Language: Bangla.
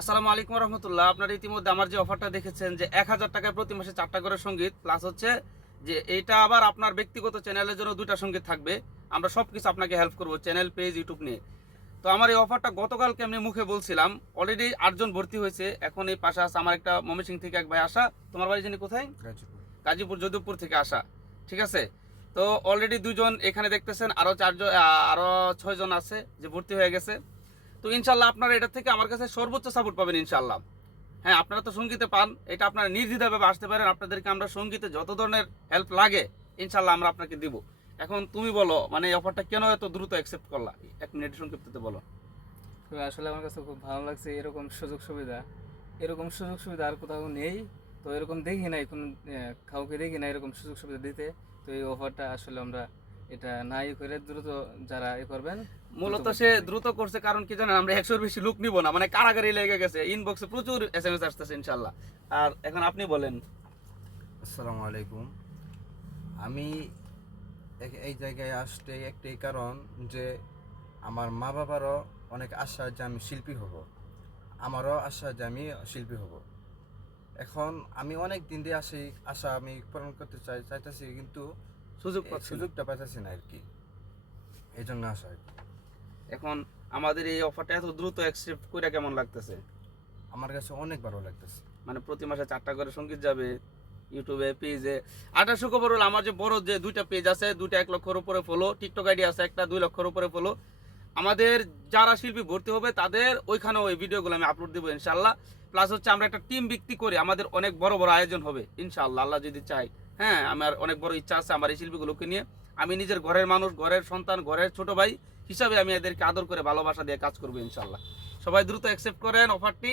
আসসালামু আলাইকুম রহমতুল্লাহ। আপনারা ইতিমধ্যে আমার যে অফারটা দেখেছেন যে 1000 টাকায় প্রতি মাসে 4টা করে সঙ্গীত প্লাস হচ্ছে যে এইটা আবার আপনার ব্যক্তিগত চ্যানেলের জন্য 2টা সঙ্গীত থাকবে। আমরা সব কিছু আপনাকে হেল্প করবো চ্যানেল, পেজ, ইউটিউব নিয়ে। তো আমার এই অফারটা গতকালকে আমি মুখে বলছিলাম, অলরেডি 8জন ভর্তি হয়েছে। এখন এই পাশে আছে আমার একটা ময়মনসিংহ থেকে এক ভাই আসা। তোমার বাড়ি জানি কোথায়? গাজীপুর। গাজীপুর যদুপুর থেকে আসা। ঠিক আছে, তো অলরেডি 2জন এখানে দেখতেছেন, আরও 4জন, আরও 6জন আছে যে ভর্তি হয়ে গেছে। তো ইনশাল্লাহ আপনারা এটা থেকে আমার কাছে সর্বোচ্চ সাপোর্ট পাবেন ইনশাল্লাহ। হ্যাঁ, আপনারা তো সঙ্গীতে পান, এটা আপনারা নির্দ্বিধাভাবে আসতে পারেন। আপনাদেরকে আমরা সঙ্গীতে যত ধরনের হেল্প লাগে ইনশাল্লাহ আমরা আপনাকে দিব। এখন তুমি বলো, মানে এই অফারটা কেন এত দ্রুত অ্যাকসেপ্ট করলা? 1 মিনিট সংক্ষিপ্ততে বলো। তো আসলে আমার কাছে খুব ভালো লাগছে এরকম সুযোগ সুবিধা আর কোথাও নেই। তো এরকম দেখি নাই কোনো কাউকে দেখি না এরকম সুযোগ সুবিধা দিতে। তো এই অফারটা আসলে আমরা এটা নাই করে দ্রুত যারা করবেন মূলত সে দ্রুত করছে কারণ কি জানেন, আমরা 100-এর বেশি লোক নিব না, মানে কারাগারি লেগে গেছে, ইনবক্সে প্রচুর SMS আসতেছে ইনশাল্লাহ। আর এখন আপনি বলেন। আসসালামু আলাইকুম। আমি এই জায়গায় আসতে একটাই কারণ যে আমার মা বাবারও অনেক আশা যে আমি শিল্পী হব, আমারও আশা যে আমি শিল্পী হব। এখন আমি অনেক দিন দিয়ে আশা আমি পূরণ করতে চাইতেছি, কিন্তু সুযোগটা পাইতেছি না আর কি, এই জন্য আশা আর কি। এখন আমাদের এই অফারটা এত দ্রুত অ্যাকসেপ্ট করে কেমন লাগতেছে? আমার কাছে অনেক ভালো লাগতেছে। মানে প্রতি মাসে 4টা করে সঙ্গীত যাবে ইউটিউবে, পেজে। 28 খবর হলো আমার যে বড় যে 2টা পেজ আছে, 2টা 1 লক্ষের উপরে ফলো, টিকটক আইডি আছে একটা 2 লক্ষের উপরে ফলো। আমাদের যারা শিল্পী ভর্তি হবে তাদের ওইখানে ওই ভিডিওগুলো আমি আপলোড দেবো ইনশাল্লাহ। প্লাস হচ্ছে আমরা একটা টিম ভিত্তি করে আমাদের অনেক বড় বড় আয়োজন হবে ইনশাল্লাহ, আল্লাহ যদি চাই। হ্যাঁ, আমার অনেক বড় ইচ্ছা আছে আমার এই শিল্পীগুলোকে নিয়ে। আমি নিজের ঘরের মানুষ, ঘরের সন্তান, ঘরের ছোট ভাই হিসাবে আমি এদেরকে আদর করে ভালোবাসা দিয়ে কাজ করবো ইনশাল্লাহ। সবাই দ্রুত অ্যাকসেপ্ট করেন অফারটি।